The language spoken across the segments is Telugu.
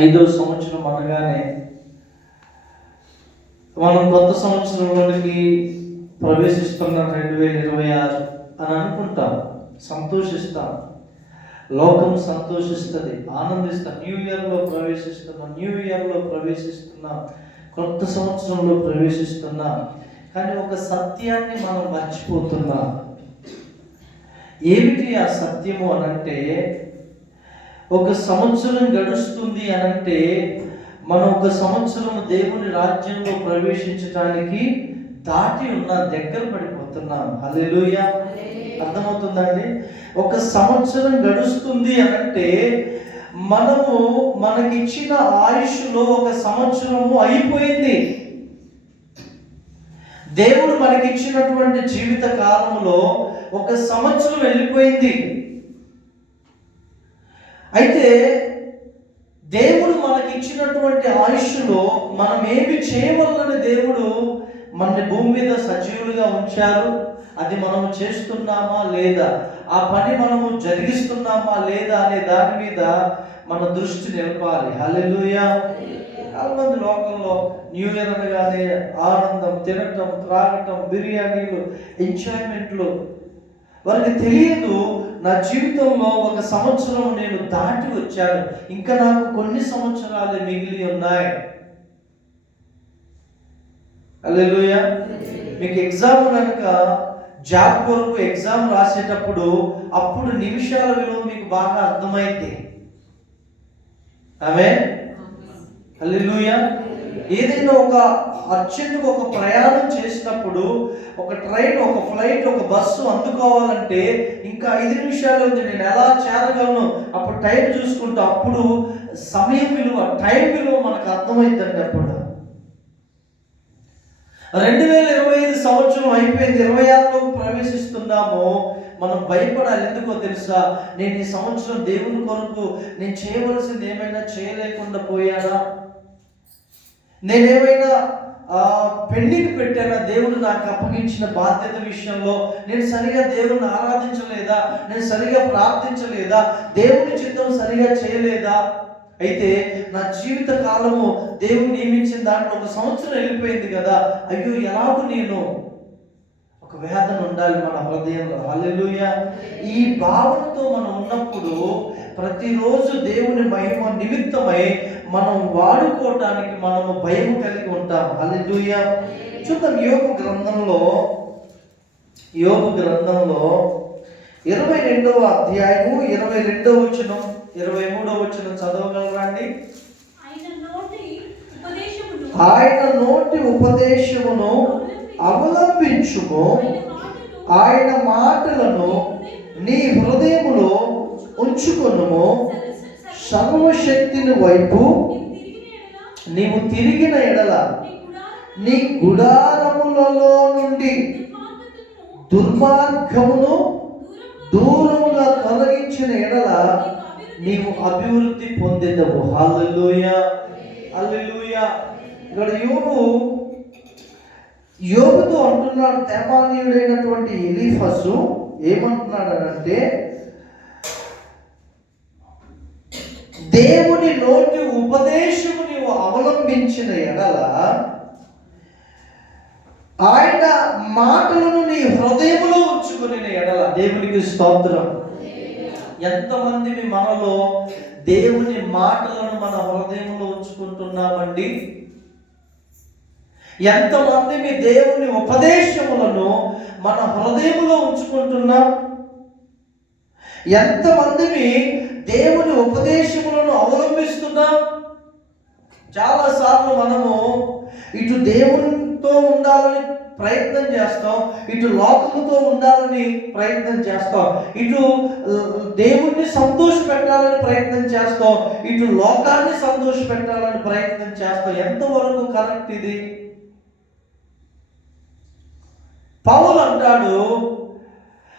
5వ సంవత్సరం అనగానే మనం కొత్త సంవత్సరంలోనికి ప్రవేశిస్తున్నాం 2026 అని అనుకుంటాం, సంతోషిస్తాం, లోకం సంతోషిస్తుంది, ఆనందిస్తాం. న్యూ ఇయర్లో ప్రవేశిస్తున్నాం, కొత్త సంవత్సరంలో ప్రవేశిస్తున్నాం. కానీ ఒక సత్యాన్ని మనం మర్చిపోతున్నాం. ఏమిటి ఆ సత్యము అనంటే, ఒక సంవత్సరం గడుస్తుంది అనంటే మనం ఒక సంవత్సరం దేవుని రాజ్యంలో ప్రవేశించడానికి దాటి దగ్గర పడిపోతున్నాం. హల్లెలూయా. అర్థమవుతుందండి? ఒక సంవత్సరం గడుస్తుంది అనంటే మనకిచ్చిన ఆయుష్లో ఒక సంవత్సరము అయిపోయింది. దేవుడు మనకిచ్చినటువంటి జీవిత కాలంలో ఒక సంవత్సరం వెళ్ళిపోయింది. అయితే దేవుడు మనకిచ్చినటువంటి ఆయుష్లో మనం ఏమి చేయవలనని దేవుడు మనని భూమి మీద సజీవులుగా ఉంచారు. అది మనము చేస్తున్నామా లేదా, ఆ పని మనము జరిగిస్తున్నామా లేదా అనే దాని మీద మన దృష్టి నిలపాలి. హల్లెలూయా. చాలా మంది లోకంలో న్యూ ఇయర్ అనగానే ఆనందం, తినటం, త్రాగటం, బిర్యానీలు, ఎంజాయ్మెంట్లు. వారికి తెలియదు, నా జీవితంలో ఒక సంవత్సరం నేను దాటి వచ్చాను, ఇంకా నాకు కొన్ని సంవత్సరాలు మిగిలి ఉన్నాయి. హల్లెలూయా. మీకు ఎగ్జామ్ కనుక జాబ్ కొరకు ఎగ్జామ్ రాసేటప్పుడు అప్పుడు నిమిషాల విలువ మీకు బాగా అర్థమైంది. ఆమేన్. హల్లెలూయా. ఏదైనా ఒక అర్జెంటుగా ఒక ప్రయాణం చేసినప్పుడు, ఒక ట్రైన్, ఒక ఫ్లైట్, ఒక బస్సు అందుకోవాలంటే ఇంకా 5 నిమిషాలు ఉంది, నేను ఎలా చేరగలను, అప్పుడు టైం చూసుకుంటా. అప్పుడు సమయం విలువ, టైం విలువ మనకు అర్థమైందండి. అప్పుడు 2025 సంవత్సరం అయిపోయింది, 26లోకి ప్రవేశిస్తున్నాము. మనం భయపడాలి. ఎందుకో తెలుసా? నేను ఈ సంవత్సరం దేవుని కొరకు నేను చేయవలసింది ఏమైనా చేయలేకుండా పోయానా? నేనేమైనా పెండింగ్ పెట్టానా? దేవుడు నాకు అప్పగించిన బాధ్యత విషయంలో నేను సరిగా దేవుని ఆరాధించలేదా? నేను సరిగా ప్రార్థించలేదా? దేవుని చిత్తం సరిగా చేయలేదా? అయితే నా జీవిత కాలము దేవుడు నియమించిన దాంట్లో ఒక సంవత్సరం వెళ్ళిపోయింది కదా, అయ్యో ఎలాగో నేను ఒక వేదన ఉండాలి మన హృదయంలో. హల్లెలూయా. ఈ భావనతో మనం ఉన్నప్పుడు ప్రతిరోజు దేవుని మహిమ నిమిత్తమై మనం వాడుకోవటానికి మనము భయం కలిగి ఉంటాం. హల్లెలూయా. చూద్దాం యోబు గ్రంథంలో 22వ అధ్యాయము 22వ వచనం 23వ వచనం చదవగలరా అండి? ఆయన నోటి ఉపదేశమును అవలంబించుము, ఆయన మాటలను నీ హృదయములో ఉంచుకొనుము. సర్వశక్తిని వైపు నీవు తిరిగిన ఎడల, నీ గుడారములలో నుండి దుర్మార్గమును దూరముగా తొలగించిన ఎడల నీవు అభివృద్ధి పొందేదవు. హల్లెలూయా. హల్లెలూయా. ఇక్కడ యోబుతో అంటున్నాడు, తేమానీయుడైనటువంటి ఎలీఫజు ఏమంటున్నాడంటే, దేవుని నోటి ఉపదేశము నీవు అవలంబించిన ఎడల, ఆయన మాటలను నీ హృదయములో ఉంచుకుని ఎడల. దేవునికి స్తోత్రం. ఎంతమంది మనలో దేవుని మాటలను మన హృదయంలో ఉంచుకుంటున్నామండి? ఎంతమంది మీ దేవుని ఉపదేశములను మన హృదయంలో ఉంచుకుంటున్నాం? ఎంతమంది దేవుని ఉపదేశములను అవలంబిస్తున్నాం? చాలాసార్లు మనము ఇటు దేవునితో ఉండాలని ప్రయత్నం చేస్తాం, ఇటు లోకముతో ఉండాలని ప్రయత్నం చేస్తాం, ఇటు దేవుణ్ణి సంతోష పెట్టాలని ప్రయత్నం చేస్తాం, ఇటు లోకాన్ని సంతోష పెట్టాలని ప్రయత్నం చేస్తాం. ఎంతవరకు కరెక్ట్ ఇది? పౌలు అంటాడు,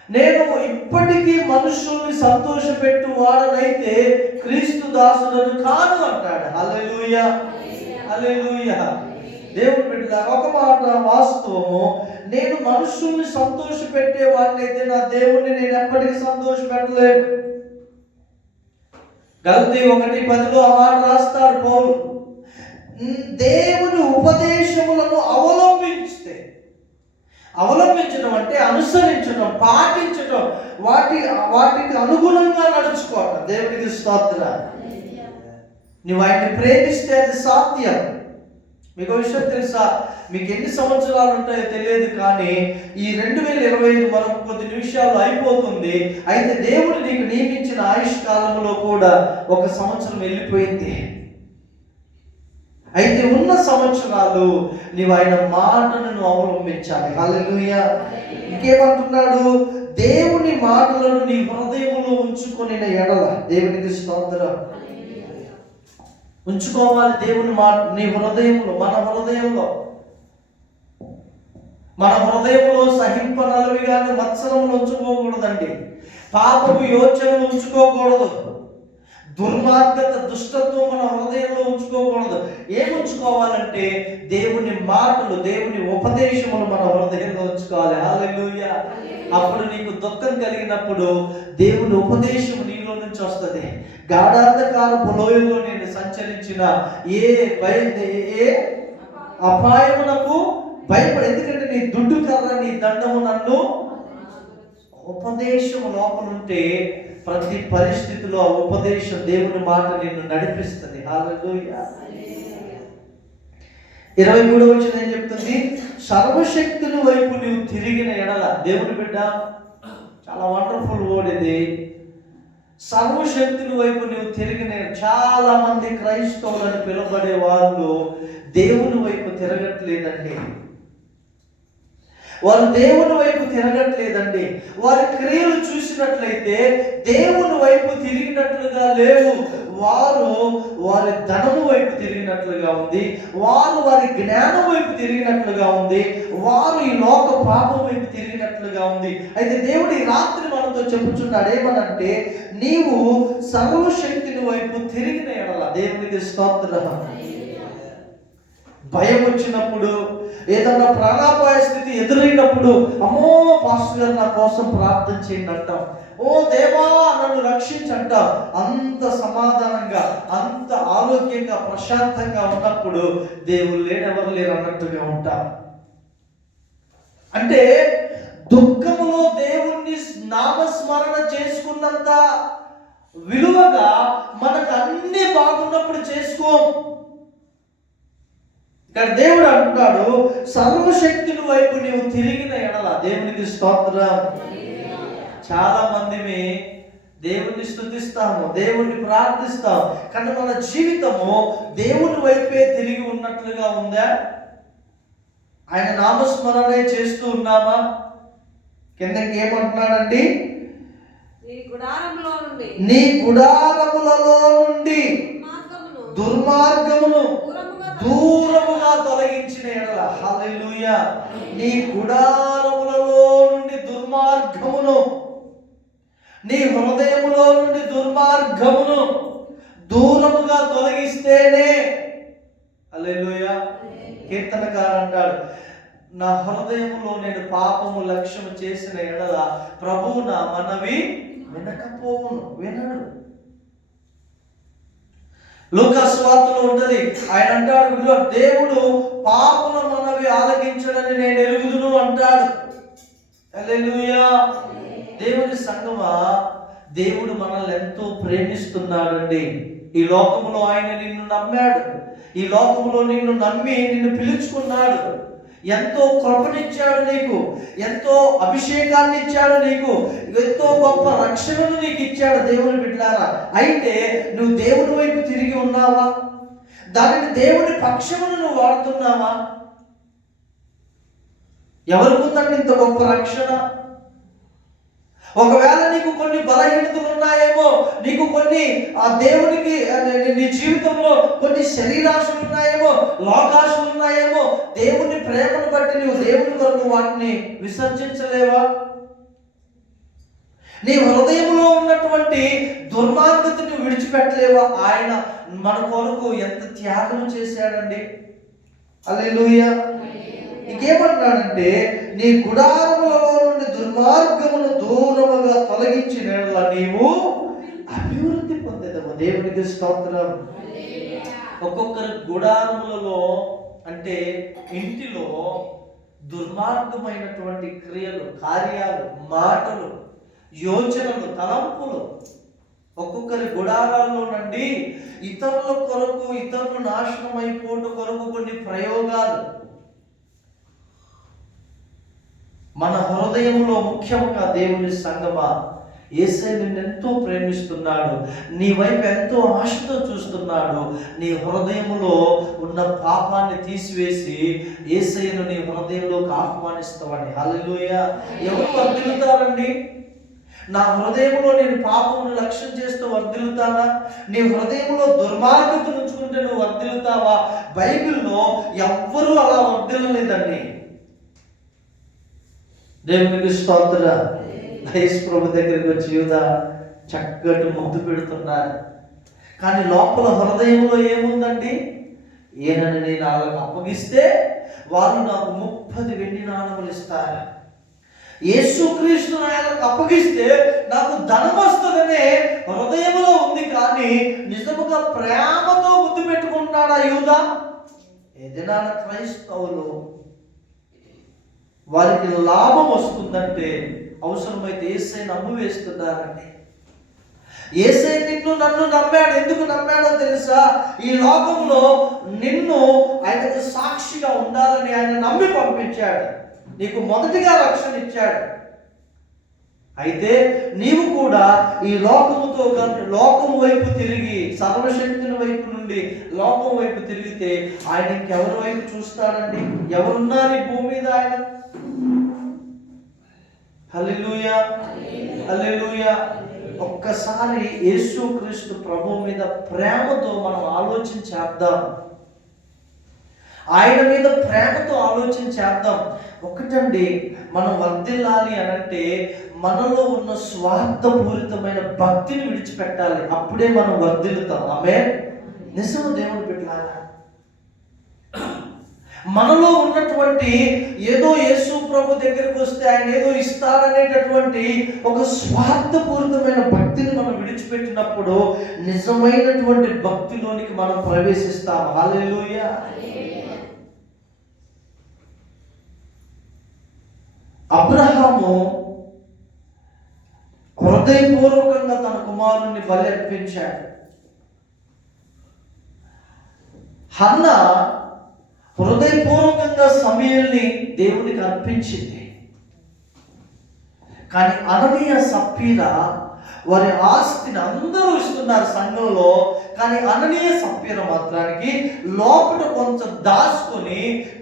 నేను ఇప్పటికీ మనుషుల్ని సంతోషపెట్టు వాడనైతే క్రీస్తు దాసులను కాదు అంటాడు. హల్లెలూయా. హల్లెలూయా. దేవుడు పెట్టిన ఒక మాట వాస్తవము. నేను మనుషుల్ని సంతోష పెట్టే వాడినైతే నా దేవుణ్ణి నేను ఎప్పటికీ సంతోష పెట్టలేను. గలతీ 1:10 ఆ మాట రాస్తాడు పౌలు. దేవుని ఉపదేశములను అవలంబించడం అంటే అనుసరించడం, పాటించడం, వాటికి అనుగుణంగా నడుచుకోవటం. దేవునికి స్తోత్రం. నువ్వు ఆయన్ని ప్రేమిస్తే అది సాధ్యం. మీకు విషయం తెలుసా? మీకు ఎన్ని సంవత్సరాలు ఉంటాయో తెలియదు, కానీ ఈ 2025 మరొక కొద్ది నిమిషాలు అయిపోతుంది. అయితే దేవుడు నీకు నియమించిన ఆయుష్ కాలంలో కూడా 1 సంవత్సరం వెళ్ళిపోయింది. అయితే ఉన్న సంవత్సరాలు నీవు ఆయన మాటను అవలంబించాలి. హల్లెలూయా. ఇంకేమంటున్నాడు? దేవుని మాటలను నీ హృదయంలో ఉంచుకొని ఎడల. దేవునికి స్తోత్రం. ఉంచుకోవాలి దేవుని మాట నీ హృదయంలో. మన హృదయంలో సహింపనలవి కానీ మత్సరములు ఉంచుకోకూడదండి. పాపపు యోచనలు ఉంచుకోకూడదు. దుర్మార్గత, దుష్టత్వం మన హృదయంలో ఉంచుకోకూడదు. ఏం ఉంచుకోవాలంటే దేవుని మాటలు, దేవుని ఉపదేశములు మన హృదయంలో ఉంచుకోవాలి. హల్లెలూయా. అప్పుడు నీకు దుఃఖం కలిగినప్పుడు దేవుని ఉపదేశం నీలో నుంచి వస్తుంది. గాఢాంధకారపు లోయలో నేను సంచరించిన ఏ అపాయమునకు భయపడి, ఎందుకంటే నీ దుడ్డు కర్ర, నీ దండము నన్ను. ఉపదేశం లోపలుంటే ప్రతి పరిస్థితిలో ఆ ఉపదేశం, దేవుని మాట నిన్ను నడిపిస్తుంది. హల్లెలూయా. 23వ వచనం ఏం చెప్తుంది? సర్వశక్తుని వైపు నీవు తిరిగిన ఎడల. దేవుని బిడ్డ, చాలా వండర్ఫుల్ వర్డ్ ఇది. సర్వశక్తుని వైపు నీవు తిరిగిన. చాలా మంది క్రైస్తవులని పిలువబడే వాళ్ళు దేవుని వైపు తిరగట్లేదండి. వారు దేవుని వైపు తిరగట్లేదండి. వారి క్రియలు చూసినట్లయితే దేవుని వైపు తిరిగినట్లుగా లేవు. వారు వారి ధనము వైపు తిరిగినట్లుగా ఉంది. వారి జ్ఞానం వైపు తిరిగినట్లుగా ఉంది. వారు ఈ లోక పాపం వైపు తిరిగినట్లుగా ఉంది. అయితే దేవుడు ఈ రాత్రి మనతో చెప్పుచున్నాడు ఏమనంటే, నీవు సర్వశక్తిని వైపు తిరిగిన ఎడల. దేవునికి స్తోత్రం. భయం వచ్చినప్పుడు, ఏదన్నా ప్రాణాపాయ స్థితి ఎదురైనప్పుడు, అమ్మో పాస్టర్ గారు నా కోసం ప్రార్థన చేయండి అంటాం. ఓ దేవా నన్ను రక్షించంట. అంత సమాధానంగా, అంత ఆరోగ్యంగా, ప్రశాంతంగా ఉన్నప్పుడు దేవుడు లేనెవరు లేరు అన్నట్టుగా ఉంటాం. అంటే దుఃఖములో దేవుణ్ణి నామస్మరణ చేసుకున్నంత విలువగా మనకు అన్ని బాగున్నప్పుడు చేసుకోం. ఇక్కడ దేవుడు అంటాడు, సర్వశక్తుని వైపు నీవు తిరిగిన ఎడల. దేవునికి స్తోత్రం. చాలా మందిని దేవుణ్ణి స్తుతిస్తాము, దేవుణ్ణి ప్రార్థిస్తాము, కానీ మన జీవితము దేవుని వైపే తిరిగి ఉన్నట్లుగా ఉందా? ఆయన నామస్మరణే చేస్తూ ఉన్నామా? కిందకి ఏమంటున్నాడండి? నీ గుడారములలో నుండి దుర్మార్గమును దూరముగా తొలగించిన ఎడల. హల్లెలూయా. నీ గుడారములలో నుండి దుర్మార్గమును, నీ హృదయములో నుండి దుర్మార్గమును దూరముగా తొలగిస్తేనే. హల్లెలూయా. కీర్తనకారు అంటాడు, నా హృదయములో నేను పాపము లక్ష్యము చేసిన ఎడల ప్రభువు నా మనవి వినకపోవును. వినడు. లూకా సువార్తలో ఉంటది, ఆయన అంటాడు, దేవుడు పాపుల మనవి ఆలకించడని నేను ఎరుగుదును అంటాడు. హల్లెలూయా. దేవుని సంగమా, దేవుడు మనల్ని ఎంతో ప్రేమిస్తున్నాడండి. ఈ లోకములో ఆయన నిన్ను నమ్మాడు. ఈ లోకములో నిన్ను నమ్మి నిన్ను పిలుచుకున్నాడు. ఎంతో కృపనిచ్చాడు నీకు, ఎంతో అభిషేకాన్ని ఇచ్చాడు నీకు, ఎంతో గొప్ప రక్షణను నీకు ఇచ్చాడు దేవుని బిడ్డలారా. అయితే నువ్వు దేవుని వైపు తిరిగి ఉన్నావా? దానిని దేవుని పక్షమును నువ్వు వాడుతున్నావా? ఎవరికి ఉందండి ఇంత గొప్ప రక్షణ? ఒకవేళ నీకు కొన్ని బలహీనతలు ఉన్నాయేమో, నీకు కొన్ని ఆ దేవునికి నీ జీవితంలో కొన్ని శరీరాశలు ఉన్నాయేమో, లోకాశలు ఉన్నాయేమో, దేవుని ప్రేమను బట్టి నువ్వు దేవుని కొరకు వాటిని విసర్జించలేవా? నీ హృదయంలో ఉన్నటువంటి దుర్మార్గతను విడిచిపెట్టలేవా? ఆయన మన కొరకు ఎంత త్యాగం చేశాడండి. హల్లెలూయా. ఇంకేమంటున్నాడంటే, నీ గుడారములలో నుండి దుర్మార్గమును దూరముగా తొలగించిన నీవు అభివృద్ధి పొందేదవు. దేవునికి స్తోత్రం. ఒక్కొక్కరి గుడారములలో అంటే ఇంటిలో దుర్మార్గమైనటువంటి క్రియలు, కార్యాలు, మాటలు, యోచనలు, తలంపులు ఒక్కొక్కరి గుడారాల్లో నుండి ఇతరుల కొరకు, ఇతరులు నాశనం అయిపోవడం కొరకు కొన్ని ప్రయోగాలు. మన హృదయంలో ముఖ్యంగా దేవుని సంగమా, యేసయ్య నిన్నెంతో ప్రేమిస్తున్నాడు, నీ వైపు ఎంతో ఆశతో చూస్తున్నాడు. నీ హృదయంలో ఉన్న పాపాన్ని తీసివేసి యేసయ్యను నీ హృదయంలోకి ఆహ్వానిస్తావని. హల్లెలూయా. ఎవరు వర్ధిల్లుతారండి? నా హృదయంలో నేను పాపమును లక్ష్యం చేస్తూ వర్ధిల్లుతానా? నీ హృదయంలో దుర్మార్గతను ఉంచుకుంటే నువ్వు వర్ధిల్లుతావా? బైబిల్లో ఎవ్వరూ అలా వర్ధిల్లలేదండి. దేవునికి స్తోత్రం. యేసు ప్రభు దగ్గరికి వచ్చి యూదా చక్కటి ముద్దు పెడుతున్నారు, కానీ లోపల హృదయంలో ఏముందండి? ఈయనని నేను వాళ్ళకి అప్పగిస్తే వాళ్ళు నాకు 30 వెండి నాణములు ఇస్తారు, యేసుక్రీస్తు ఆయనకు అప్పగిస్తే నాకు ధనం వస్తుందనే హృదయంలో ఉంది. కానీ నిజముగా ప్రేమతో ముద్దు పెట్టుకుంటున్నాడా యూదా? ఏదైనా క్రైస్తవులు వారికి లాభం వస్తుందంటే అవసరమైతే యేసయ్యను నమ్మి వేస్తున్నారండి. యేసయ్య నిన్ను నన్ను నమ్మాడు. ఎందుకు నమ్మాడో తెలుసా? ఈ లోకంలో నిన్ను ఆయనకు సాక్షిగా ఉండాలని ఆయన నమ్మి పంపించాడు. నీకు మొదటిగా రక్షణ ఇచ్చాడు. అయితే నీవు కూడా ఈ లోకము వైపు తిరిగి, సర్వశక్తుని వైపు నుండి లోకం వైపు తిరిగితే ఆయన ఇంకెవరి వైపు చూస్తాడండి? ఎవరున్నారు ఈ భూమి మీద? ఆయన హల్లెలూయా, హల్లెలూయా. ఒక్కసారి యేసుక్రీస్తు ప్రభువు మీద ప్రేమతో మనం ఆలోచన చేద్దాం. ఆయన మీద ప్రేమతో ఆలోచన చేద్దాం. ఒకటండి, మనం వర్ధిల్లాలి అనంటే మనలో ఉన్న స్వార్థపూరితమైన భక్తిని విడిచిపెట్టాలి. అప్పుడే మనం వర్ధిల్లుతాం. ఆమేన్. నిజము దేవుని బిడ్డలారా, మనలో ఉన్నటువంటి ఏదో యేసు ప్రభు దగ్గరికి వస్తే ఆయన ఏదో ఇస్తాడనేటటువంటి ఒక స్వార్థపూరితమైన భక్తిని మనం విడిచిపెట్టినప్పుడు నిజమైనటువంటి భక్తిలోనికి మనం ప్రవేశిస్తాం. హల్లెలూయా. అబ్రహాము హృదయపూర్వకంగా తన కుమారుణ్ణి బలి అర్పించాడు. హన్నా హృదయపూర్వకంగా సమూయేలుని దేవునికి అర్పించింది. కానీ అననీయ సప్పీరా వారి ఆస్తిని అందరూ ఇస్తున్నారు సంఘంలో, కానీ అననీయ సప్పీరా మాత్రానికి లోపల కొంచెం దాచుకొని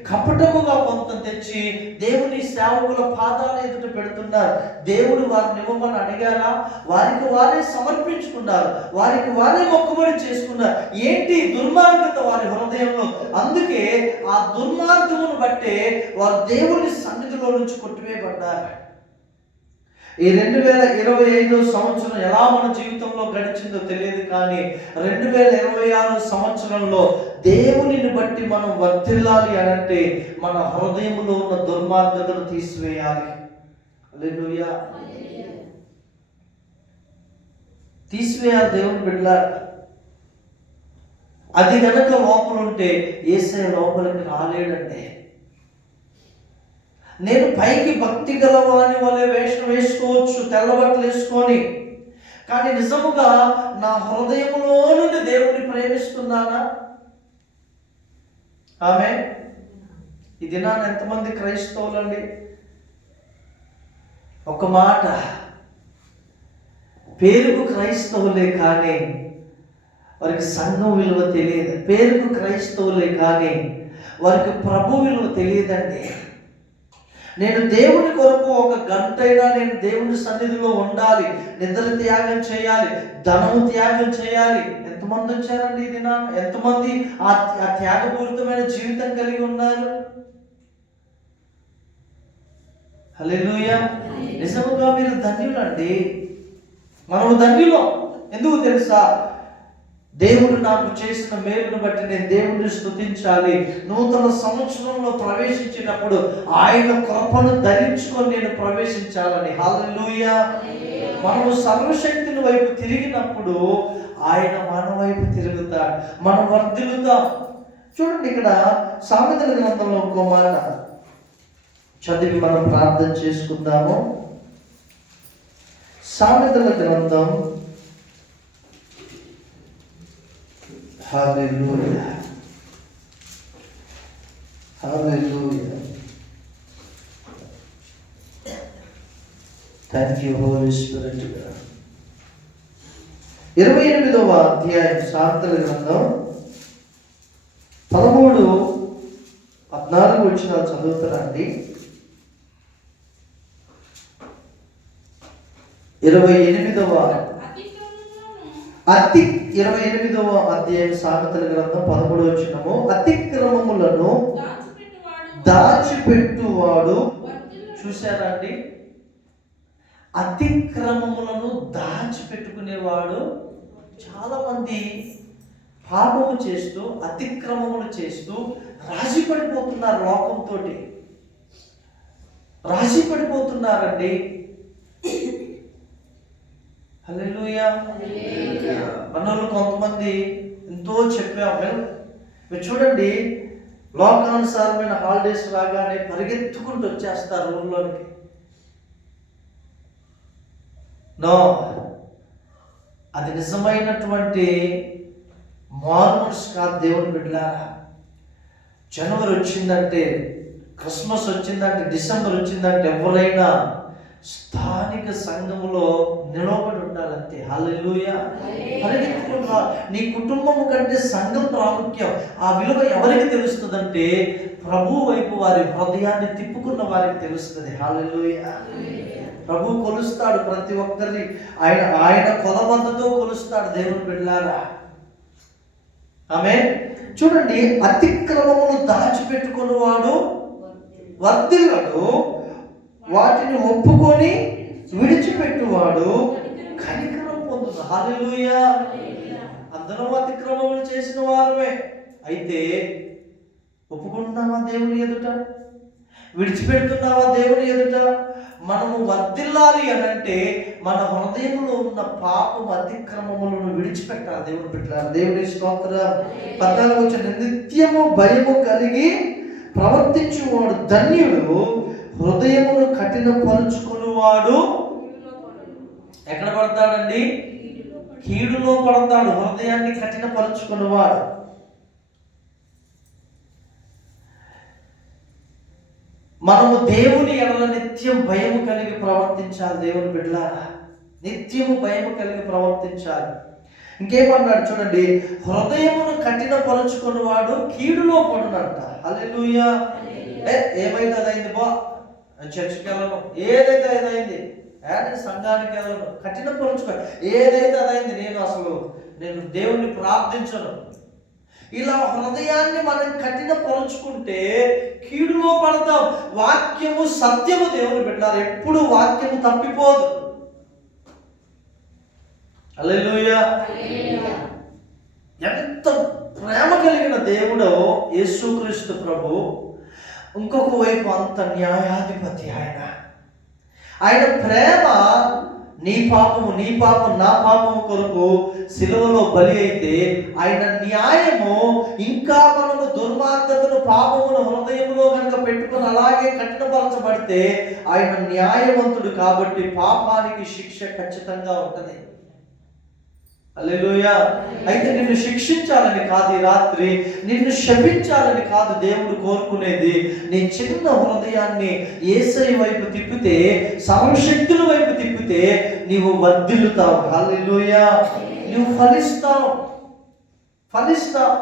కపటముగా కొంత తెచ్చి దేవుని సేవకుల పాదాల ఎదుట పెడుతున్నారు. దేవుడు వారిని ఇవ్వమని అడిగారా? వారికి వారే సమర్పించుకున్నారు, వారికి వారే మొక్కుబడి చేసుకున్నారు. ఏంటి దుర్మార్గత వారి హృదయంలో? అందుకే ఆ దుర్మార్గమును బట్టే వారు దేవుని సన్నిధిలో నుంచి కొట్టివేయబడ్డారు. ఈ 2025 సంవత్సరం ఎలా మన జీవితంలో గడిచిందో తెలియదు, కానీ 2026 సంవత్సరంలో దేవునిని బట్టి మనం వర్ధిల్లాలి అనంటే మన హృదయంలో ఉన్న దుర్మార్గతను తీసివేయాలి. హల్లెలూయా. తీసివేయాలి దేవుని బిడ్డలారా. అది గనక లోపల ఉంటే యేసయ్య లోపలికి రాలేడండి. నేను పైకి భక్తి గలవాని వలె వేషం వేసుకోవచ్చు, తెల్లబట్టలు వేసుకొని, కానీ నిజముగా నా హృదయంలో నుండి దేవుని ప్రేమిస్తున్నానా? ఆమె ఈ దినాన్ని ఎంతమంది క్రైస్తవులండి ఒక మాట పేరుకు క్రైస్తవులే కానీ వారికి సంఘం విలువ తెలియదు. పేరుకు క్రైస్తవులే కానీ వారికి ప్రభు విలువ తెలియదండి. నేను దేవుని కొరకు 1 గంటైనా నేను దేవుని సన్నిధిలో ఉండాలి, నిద్ర త్యాగం చేయాలి, ధనము త్యాగం చేయాలి. ఎంతమంది వచ్చారండి ఇది? ఎంతమంది ఆ త్యాగపూరితమైన జీవితం కలిగి ఉన్నారు? హల్లెలూయా. నిజముగా మీరు ధన్యులండి. మనము ధన్యులం. ఎందుకు తెలుసా? దేవుడు నాకు చేసిన మేలును బట్టి నేను దేవుడిని స్తుతించాలి. నూతన సంవత్సరంలో ప్రవేశించినప్పుడు ఆయన కృపను ధరించుకొని నేను ప్రవేశించాలని. హల్లెలూయా. మనము సర్వశక్తుని వైపు తిరిగినప్పుడు ఆయన మన వైపు తిరుగుతాడు, మనం వర్ధిల్లుతాం. చూడండి, ఇక్కడ సామెతల గ్రంథంలో ఇంకో మాట చదివి మనం ప్రార్థన చేసుకుందాము. సామెతల గ్రంథం, హల్లెలూయా హల్లెలూయా, థ్యాంక్ యూ హోలీ స్పిరిట్. 28వ అధ్యాయం సామెతల గ్రంథం 13-14 వచనాలు చదువుతారండి. 28వ అధ్యాయం సామెతల గ్రంథం 13వ వచనము, అతిక్రమములను దాచిపెట్టువాడు. చూశారా అండి? అతిక్రమములను దాచిపెట్టుకునేవాడు. చాలా మంది పాపము చేస్తూ, అతిక్రమములు చేస్తూ రాజీ పడిపోతున్నారు, లోకంతో రాజీ పడిపోతున్నారండి. హల్లెలూయా. మనోళ్ళు కొంతమంది ఎంతో చెప్పాము. మీరు చూడండి, లోకానుసారమైన హాలిడేస్ రాగానే పరిగెత్తుకుంటూ వచ్చేస్తారు ఊళ్ళోనికి. నో, అది నిజమైనటువంటి మార్మల్స్ కాదు దేవుని బిడ్డలారా. జనవరి వచ్చిందంటే, క్రిస్మస్ వచ్చిందంటే, డిసెంబర్ వచ్చిందంటే ఎవరైనా స్థానిక సంఘములో నిలబడి ఉండాలంతే. హల్లెలూయా. పరిగెత్తుకున్నా, నీ కుటుంబము కంటే సంఘం ప్రాముఖ్యం. ఆ విలువ ఎవరికి తెలుస్తుందంటే ప్రభు వైపు వారి హృదయాన్ని తిప్పుకున్న వారికి తెలుస్తుంది. హల్లెలూయా. ప్రభు కొలుస్తాడు ప్రతి ఒక్కరిని, ఆయన కొలబద్దతో కొలుస్తాడు దేవుని బిడ్డలారా. ఆమేన్. చూడండి, అతిక్రమమును దాచిపెట్టుకుని వాడు వర్ధిల్లడు, వాటిని ఒప్పుకొని విడిచిపెట్టువాడు కనికరం పొందుతాడు. హల్లెలూయా. అందరం అతిక్రమములు చేసిన వారమే. అయితే ఒప్పుకుంటున్నావా దేవుని ఎదుట? విడిచిపెడుతున్నావా దేవుని ఎదుట? మనము వర్ధిల్లాలి అనంటే మన హృదయంలో ఉన్న పాపం, అతిక్రమములను విడిచిపెట్టాలి దేవుని బిడ్డలారా. దేవుని స్తోత్రం. 14వ వచనం, నిత్యము భయము కలిగి ప్రవర్తించువాడు ధన్యుడు, హృదయమును కఠినపరుచుకునివాడు ఎక్కడ పడతాడండి? కీడులో పడతాడు. హృదయాన్ని కఠినపరుచుకునివాడు. మనము దేవుని ఎడల నిత్యం భయము కలిగి ప్రవర్తించాలి దేవుని బిడ్డలారా. నిత్యము భయము కలిగి ప్రవర్తించాలి. ఇంకేమన్నాడు చూడండి, హృదయమును కఠినపరుచుకునివాడు కీడులో పడునంట. హల్లెలూయా. ఏమైతే అదైంది బా, చర్చికి వెళ్ళను, ఏదైతే అదైంది, నేను సంఘానికి వెళ్ళను, కఠినపరుచుకో, ఏదైతే అదైంది, నేను దేవుణ్ణి ప్రార్థించను. ఇలా హృదయాన్ని మనం కఠినపరుచుకుంటే కీడులో పడతాం. వాక్యము సత్యము దేవుని బిడ్డలారా, ఎప్పుడు వాక్యము తప్పిపోదు. హల్లెలూయా. ఎంత ప్రేమ కలిగిన దేవుడో యేసుక్రీస్తు ప్రభు, ఇంకొక వైపు అంత న్యాయాధిపతి ఆయన ప్రేమ నీ పాపము నా పాపము కొరకు సిలువలో బలి అయితే, ఆయన న్యాయము ఇంకా మనము దుర్మార్గతను, పాపమును హృదయంలో కనుక పెట్టుకుని అలాగే కఠినపరచబడితే ఆయన న్యాయవంతుడు కాబట్టి పాపానికి శిక్ష ఖచ్చితంగా ఉంటుంది. హల్లెలూయా. అయితే నిన్ను శిక్షించాలని కాదు, ఈ రాత్రి నిన్ను శపించాలని కాదు దేవుడు కోరుకునేది. నీ చిన్న హృదయాన్ని యేసయ్య వైపు తిప్పితే, సర్వశక్తుల వైపు తిప్పితే నీవు వర్ధిల్లుతావు. హల్లెలూయా. నువ్వు ఫలిస్తావు.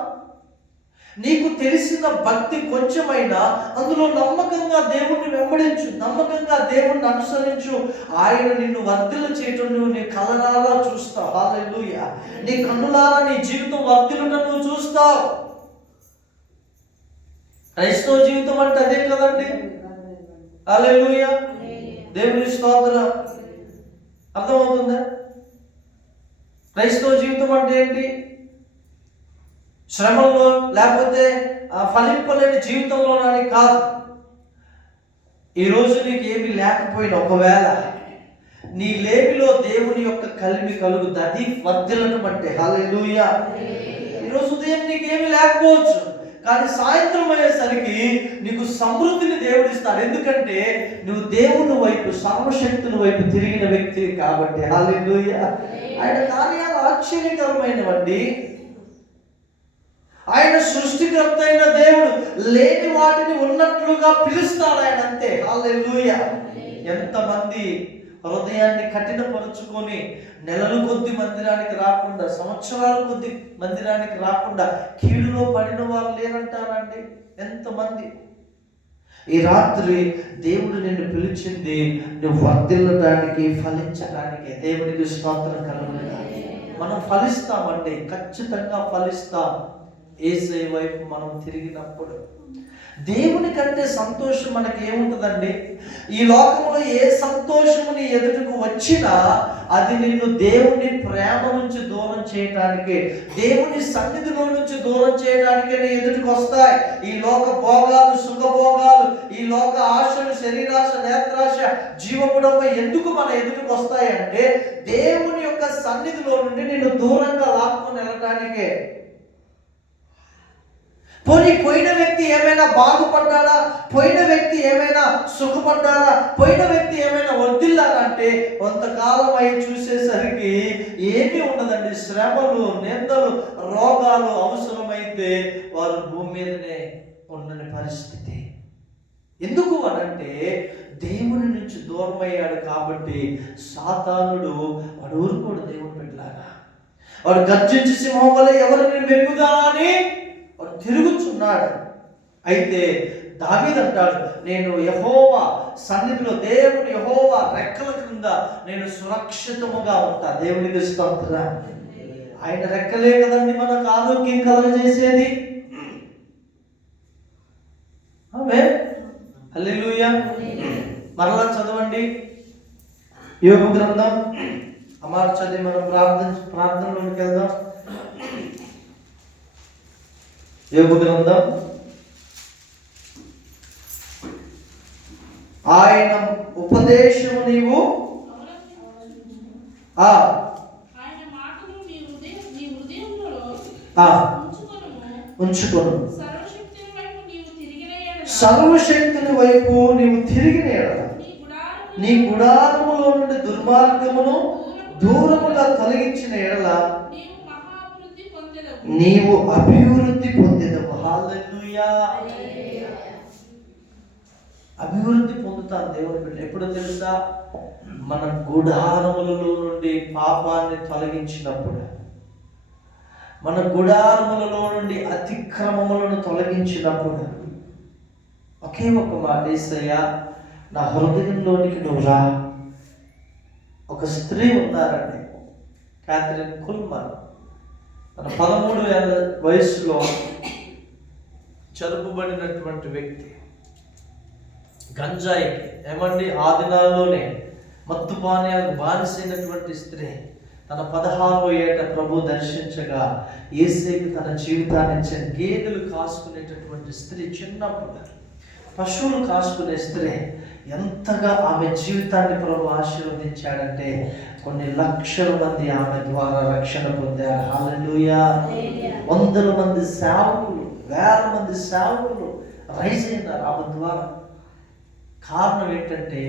నీకు తెలిసిన భక్తి కొంచెమైనా అందులో నమ్మకంగా దేవుణ్ణి వెంబడించు, నమ్మకంగా దేవుణ్ణి అనుసరించు. ఆయన నిన్ను వర్ధిల్ల చేయటం నువ్వు నీ కళ్ళలారా చూస్తావు. హల్లెలూయా. నీ కన్నులారా నీ జీవితం వర్ధిల్లుట నువ్వు చూస్తావు. క్రైస్తవ జీవితం అంటే అదే కదండి. హల్లెలూయా. దేవుని స్తోత్రం. అర్థమవుతుందా? క్రైస్తవ జీవితం అంటే ఏంటి? శ్రమల్లో లేకపోతే ఫలింపలేని జీవితంలోనని కాదు. ఈరోజు నీకు ఏమీ లేకపోయినా, ఒకవేళ నీ లేమిలో దేవుని యొక్క కలిమి కలుగుతుంది. అది వర్ధిల్లటం అంటే. హల్లెలూయా. ఈరోజు ఉదయం నీకేమీ లేకపోవచ్చు, కానీ సాయంత్రం అయ్యేసరికి నీకు సమృద్ధిని దేవుడు ఇస్తాడు. ఎందుకంటే నువ్వు దేవుని వైపు, సర్వశక్తుని వైపు తిరిగిన వ్యక్తి కాబట్టి. హల్లెలూయా. ఆయన కార్యాలు ఆశ్చర్యకరమైనవండి. ఆయన సృష్టికర్త అయిన దేవుడు లేని వాటిని ఉన్నట్లుగా పిలుస్తాడు ఆయన, అంతే. హల్లెలూయా. ఎంతమంది హృదయాన్ని కఠినపరుచుకొని నెలలు కొద్ది మందిరానికి రాకుండా, సంవత్సరాల కొద్ది మందిరానికి రాకుండా కీడులో పడిన వారు లేరంటారండి. ఎంతమంది. ఈ రాత్రి దేవుడు నిన్ను పిలిచింది నువ్వు వర్ధిల్లడానికి, ఫలించడానికి. దేవునికి స్తోత్రం కలుగునుగాక. మనం ఫలిస్తామండి, ఖచ్చితంగా ఫలిస్తాం యేసయ్య వైపు మనం తిరిగినప్పుడు. దేవుని కంటే సంతోషం మనకి ఏముంటుందండి? ఈ లోకంలో ఏ సంతోషము నీ ఎదుటకు వచ్చినా అది నిన్ను దేవుని ప్రేమ నుంచి దూరం చేయడానికి, దేవుని సన్నిధిలో నుంచి దూరం చేయడానికి నీ ఎదుటికి వస్తాయి. ఈ లోక భోగాలు, సుఖభోగాలు, ఈ లోక ఆశలు, శరీరాశ, నేత్రాశ, జీవముడమ ఎందుకు మన ఎదుటికి వస్తాయంటే దేవుని యొక్క సన్నిధిలో నుండి నిన్ను దూరంగా లాక్కొని వెళ్ళటానికే. పోయిన వ్యక్తి ఏమైనా బాగుపడ్డాడా? పోయిన వ్యక్తి ఏమైనా సుఖపడ్డాడా? పోయిన వ్యక్తి ఏమైనా వర్ధిల్లాడంటే కొంతకాలం అయి చూసేసరికి ఏమీ ఉండదండి. శ్రమలు, నిందలు, రోగాలు అవసరమైతే వారు భూమి మీదనే ఉండని పరిస్థితి. ఎందుకు అనంటే దేవుని నుంచి దూరం అయ్యాడు కాబట్టి. సాతానుడు వాడు ఊరుకోడు దేవుని బిడ్డలారా. వాడు గర్జించి సింహం వలె ఎవరిని మెరుగుదా అని వాడు తిరుగుచున్నాడు. అయితే దావీదు అంటాడు, నేను యెహోవా సన్నిధిలో, దేవుని యెహోవా రెక్కల క్రింద నేను సురక్షితముగా ఉంటా. దేవునికి స్తోత్రం. ఆయన రెక్కలే కదండి మనకు ఆరోగ్యం కలుగజేసేది. ఆమేన్. హల్లెలూయా. మరలా చదవండి యోబు గ్రంథం. అమర్ చదివి మనం ప్రార్థనలోకి వెళ్దాం. యోబు గ్రంథం. ఆయన ఉపదేశము నీవు ఉంచుకొను. సర్వశక్తుని వైపు నీవు తిరిగిన ఎడల నీ గుడారములో నుండి దుర్మార్గమును దూరముగా తొలగించిన ఎడల నీవు అభివృద్ధి పొందేదవు. హల్లెలూయా. అభివృద్ధి పొందుతాను దేవుని బిడ్డ. ఎప్పుడు తెలుసా? మన గుడారములలో నుండి పాపాన్ని తొలగించినప్పుడు, మన గుడారములలో నుండి అతిక్రమములను తొలగించినప్పుడు. ఒకే ఒక మాట, యేసయ్యా నా హృదయంలోనికి నువ్వు రా. ఒక స్త్రీ ఉన్నారండి, క్యాథరిన్ కుల్మన్. తన 13 ఏళ్ళ వయసులో చదువుబడినటువంటి వ్యక్తి, గంజాయికి ఏమండి ఆ దినాల్లోనే మత్తు పానీయాలకు బానిసైనటువంటి స్త్రీ తన 16వ ఏట ప్రభు దర్శించగా యేసయ్యకు తన జీవితాన్ని ఇచ్చిన. గేదెలు కాసుకునేటటువంటి స్త్రీ, చిన్నప్పుడు పశువులు కాసుకునే స్త్రీ. ఎంతగా ఆమె జీవితాన్ని ప్రభు ఆశీర్వదించాడంటే కొన్ని లక్షల మంది ఆమె ద్వారా రక్షణ పొందారు. హల్లెలూయా. వందల మంది సేవకులు, వేల మంది సేవకులు రైజ్ అయినారు ఆమె ద్వారా. కారణం ఏంటంటే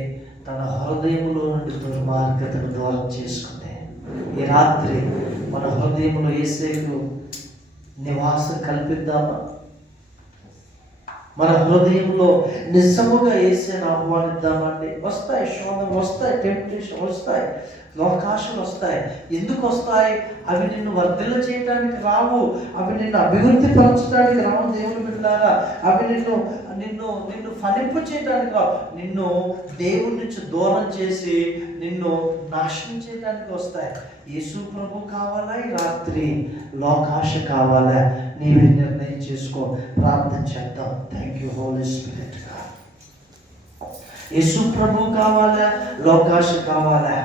తన హృదయంలో నుండి దుర్మార్గతను దూరం చేసుకుంది. ఈ రాత్రి మన హృదయంలో యేసయ్యకు నివాసం కల్పిద్దామా? మన హృదయంలో నిజముగా యేసయ్యను ఆహ్వానిద్దామండి. వస్తాయి శోధనలు, వస్తాయి టెంప్టేషన్, వస్తాయి లోకాశలు వస్తాయి. ఎందుకు వస్తాయి? అవి నిన్ను వర్ధిల్ల చేయడానికి రావు, అవి నిన్ను అభివృద్ధి పరచడానికి రావు దేవుని బిడ్డలారా. అవి నిన్ను నిన్ను నిన్ను ఫలింప చేయడానికి రావు. నిన్ను దేవుడి నుంచి దూరం చేసి నిన్ను నాశనం చేయడానికి వస్తాయి. యేసు ప్రభు కావాలా ఈ రాత్రి? లోకాశ కావాలా? నీవే నిర్ణయం చేసుకో. ప్రార్థన చేద్దాం. Thank you holy spirit. Yesu ప్రభు కావాలా? లోకాశ కావాలా?